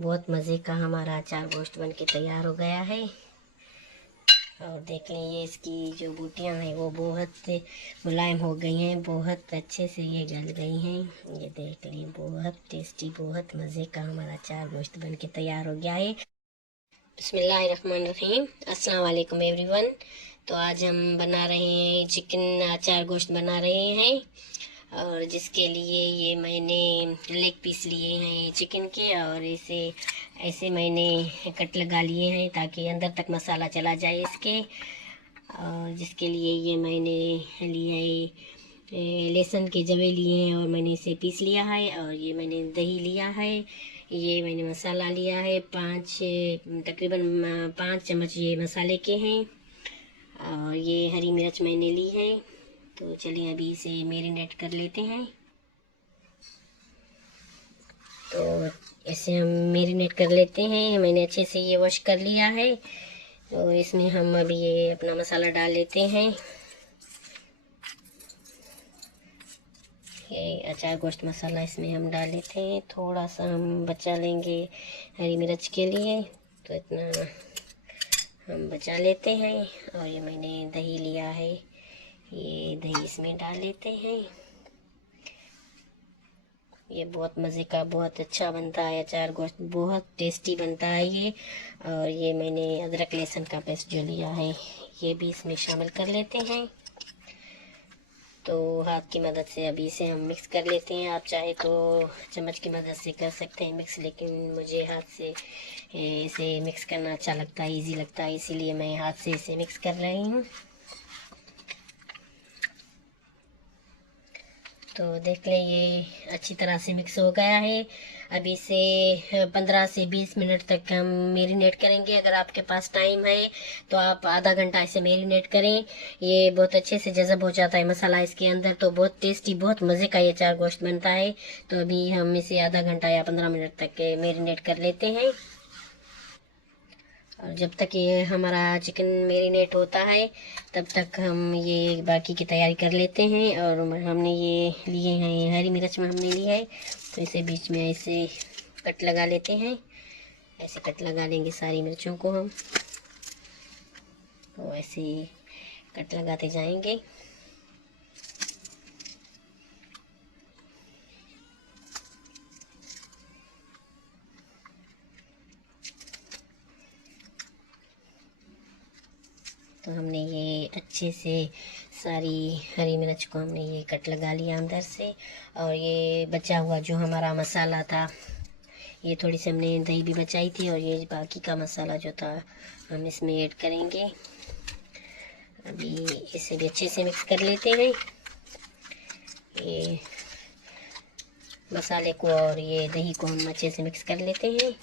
बहुत मज़े का हमारा अचार गोश्त बन के तैयार हो गया है। और देख लें, ये इसकी जो बूटियां हैं वो बहुत मुलायम हो गई हैं, बहुत अच्छे से ये गल गई हैं। ये देख लें, बहुत टेस्टी, बहुत मज़े का हमारा अचार गोश्त बन के तैयार हो गया है। बिस्मिल्लाहिर्रहमानिर्रहीम। अस्सलाम वालेकुम एवरीवन। तो आज हम बना रहे हैं चिकन अचार गोश्त बना रहे हैं, और जिसके लिए ये मैंने लेग पीस लिए हैं चिकन के, और इसे ऐसे मैंने कट लगा लिए हैं ताकि अंदर तक मसाला चला जाए इसके। और जिसके लिए ये मैंने लिए लहसुन के जवे लिए हैं और मैंने इसे पीस लिया है। और ये मैंने दही लिया है, ये मैंने मसाला लिया है तकरीबन 5 चम्मच ये मसाले के हैं। और ये हरी मिर्च मैंने ली है। तो चलिए अभी इसे मैरिनेट कर लेते हैं। तो इसे हम मैरिनेट कर लेते हैं। मैंने अच्छे से ये वॉश कर लिया है। तो इसमें हम अभी ये अपना मसाला डाल लेते हैं। ये अचार गोश्त मसाला इसमें हम डाल लेते हैं। थोड़ा सा हम बचा लेंगे हरी मिर्च के लिए, तो इतना हम बचा लेते हैं। और ये मैंने दही लिया है, ये दही इसमें डाल लेते हैं। ये बहुत मज़े का, बहुत अच्छा बनता है अचार गोश्त, बहुत टेस्टी बनता है ये। और ये मैंने अदरक लहसुन का पेस्ट जो लिया है ये भी इसमें शामिल कर लेते हैं। तो हाथ की मदद से अभी इसे हम मिक्स कर लेते हैं। आप चाहे तो चम्मच की मदद से कर सकते हैं मिक्स, लेकिन मुझे हाथ से इसे मिक्स करना अच्छा लगता है, इजी लगता है, इसीलिए मैं हाथ से इसे मिक्स कर रही हूँ। तो देख लें, ये अच्छी तरह से मिक्स हो गया है। अभी इसे 15 से 20 मिनट तक हम मैरिनेट करेंगे। अगर आपके पास टाइम है तो आप आधा घंटा इसे मैरिनेट करें। ये बहुत अच्छे से जज़ब हो जाता है मसाला इसके अंदर, तो बहुत टेस्टी, बहुत मज़े का ये अचार गोश्त बनता है। तो अभी हम इसे आधा घंटा या 15 मिनट तक मैरिनेट कर लेते हैं। और जब तक ये हमारा चिकन मैरिनेट होता है तब तक हम ये बाकी की तैयारी कर लेते हैं। और हमने ये लिए हैं हरी मिर्च में हमने ली है, तो इसे बीच में ऐसे कट लगा लेते हैं। ऐसे कट लगा लेंगे सारी मिर्चों को हम, तो ऐसे कट लगाते जाएंगे। तो हमने ये अच्छे से सारी हरी मिर्च को हमने ये कट लगा लिया अंदर से। और ये बचा हुआ जो हमारा मसाला था, ये थोड़ी सी हमने दही भी बचाई थी, और ये बाकी का मसाला जो था हम इसमें ऐड करेंगे। अभी इसे भी अच्छे से मिक्स कर लेते हैं, ये मसाले को और ये दही को हम अच्छे से मिक्स कर लेते हैं।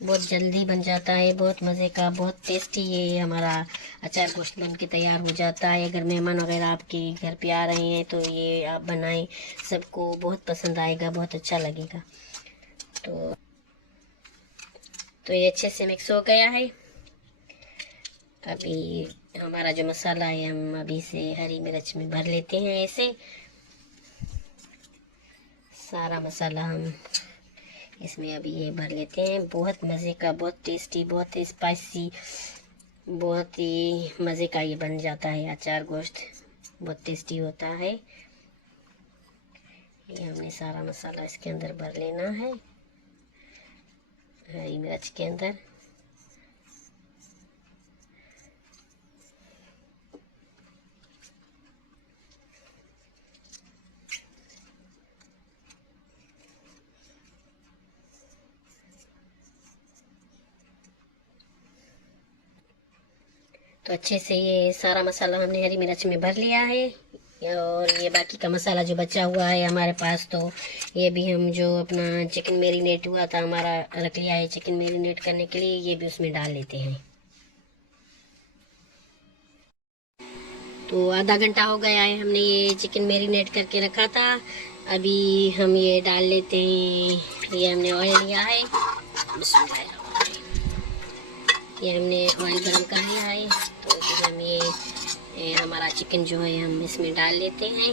बहुत जल्दी बन जाता है, बहुत मज़े का, बहुत टेस्टी ये हमारा अचार गोश्त बन के तैयार हो जाता है। अगर मेहमान वगैरह आपके घर पे आ रहे हैं तो ये आप बनाएं, सबको बहुत पसंद आएगा, बहुत अच्छा लगेगा। तो ये अच्छे से मिक्स हो गया है। अभी हमारा जो मसाला है हम अभी से हरी मिर्च में भर लेते हैं। ऐसे सारा मसाला हम इसमें अभी ये भर लेते हैं। बहुत मज़े का, बहुत टेस्टी, बहुत स्पाइसी, बहुत ही मज़े का ये बन जाता है अचार गोश्त, बहुत टेस्टी होता है। ये हमने सारा मसाला इसके अंदर भर लेना है, हरी मिर्च के अंदर। तो अच्छे से ये सारा मसाला हमने हरी मिर्च में भर लिया है। और ये बाकी का मसाला जो बचा हुआ है हमारे पास, तो ये भी हम जो अपना चिकन मैरिनेट हुआ था हमारा रख लिया है चिकन मैरिनेट करने के लिए, ये भी उसमें डाल लेते हैं। तो आधा घंटा हो गया है, हमने ये चिकन मैरिनेट करके रखा था। अभी हम ये डाल लेते हैं। ये हमने ऑयल लिया है, ये हमने ऑयल गरम कर लिया है। तो फिर हम ये हमारा चिकन जो है हम इसमें डाल लेते हैं।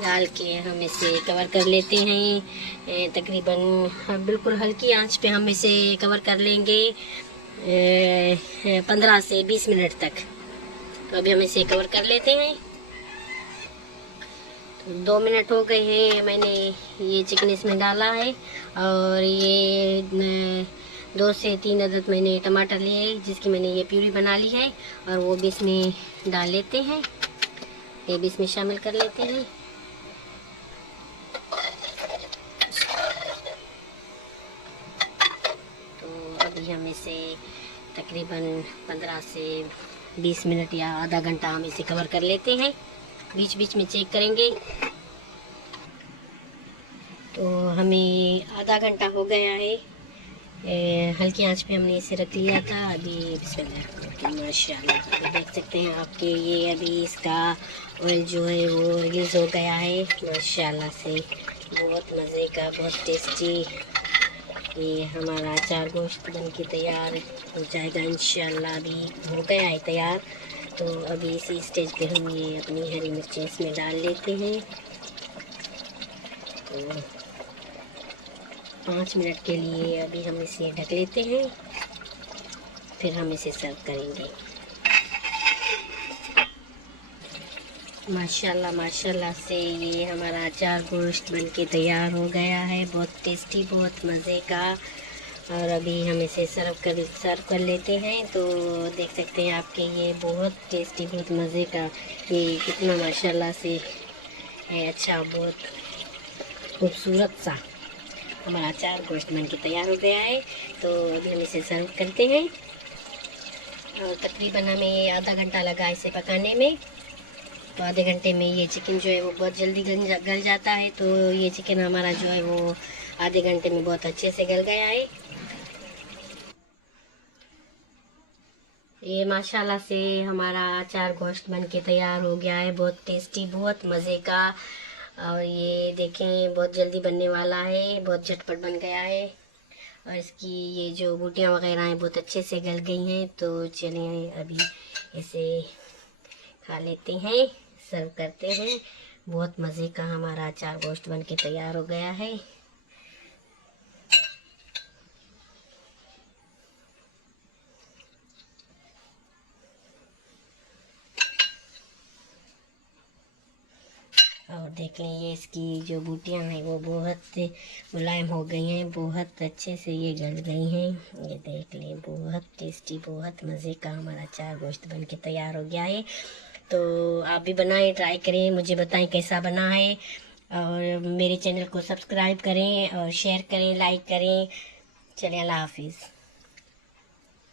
डाल के हम इसे कवर कर लेते हैं। तकरीबन बिल्कुल हल्की आंच पे हम इसे कवर कर लेंगे 15 से 20 मिनट तक। तो अभी हम इसे कवर कर लेते हैं। तो 2 मिनट हो गए हैं, मैंने ये चिकन इसमें डाला है। और ये 2 से 3 अदद मैंने टमाटर लिए जिसकी मैंने ये प्यूरी बना ली है, और वो भी इसमें डाल लेते हैं। ये भी इसमें शामिल कर लेते हैं। तो अभी हम इसे तकरीबन 15 से 20 मिनट या आधा घंटा हम इसे कवर कर लेते हैं। बीच बीच में चेक करेंगे। तो हमें आधा घंटा हो गया है। हल्की आंच पे हमने इसे रख लिया था। अभी बिस्मिल्लाह, माशाल्लाह अभी देख सकते हैं आपके ये अभी इसका ऑयल जो है वो रिलीज़ हो गया है माशाल्लाह से। बहुत मज़े का, बहुत टेस्टी ये हमारा अचार गोश्त बन के तैयार हो जाएगा इंशाल्लाह। अभी हो गया है तैयार। तो अभी इसी स्टेज पे हम ये अपनी हरी मिर्चें इसमें डाल लेते हैं। तो 5 मिनट के लिए अभी हम इसे ढक लेते हैं, फिर हम इसे सर्व करेंगे। माशाल्लाह माशाल्लाह से ये हमारा अचार गोश्त बनके तैयार हो गया है। बहुत टेस्टी, बहुत मज़े का। और अभी हम इसे सर्व कर लेते हैं। तो देख सकते हैं आपके ये बहुत टेस्टी, बहुत मज़े का ये कितना माशाल्लाह से है अच्छा, बहुत खूबसूरत सा हमारा अचार गोश्त बन के तैयार हो गया है। तो अभी हम इसे सर्व करते हैं। और तकरीबन हमें आधा घंटा लगा इसे पकाने में। तो आधे घंटे में ये चिकन जो है वो बहुत जल्दी गल जाता है। तो ये चिकन हमारा जो है वो आधे घंटे में बहुत अच्छे से गल गया है। ये माशाल्लाह से हमारा अचार गोश्त बन के तैयार हो गया है। बहुत टेस्टी, बहुत मज़े का। और ये देखें बहुत जल्दी बनने वाला है, बहुत झटपट बन गया है। और इसकी ये जो बूटियाँ वगैरह हैं बहुत अच्छे से गल गई हैं। तो चलिए अभी इसे खा लेते हैं, सर्व करते हैं। बहुत मज़े का हमारा अचार गोश्त बन के तैयार हो गया है। और देख लें ये इसकी जो बूटियाँ हैं वो बहुत मुलायम हो गई हैं, बहुत अच्छे से ये गल गई हैं। ये देख लें बहुत टेस्टी, बहुत मज़े का हमारा अचार गोश्त बन के तैयार हो गया है। तो आप भी बनाएं, ट्राई करें, मुझे बताएं कैसा बना है। और मेरे चैनल को सब्सक्राइब करें और शेयर करें, लाइक करें। चलिए अल्लाह हाफिज़।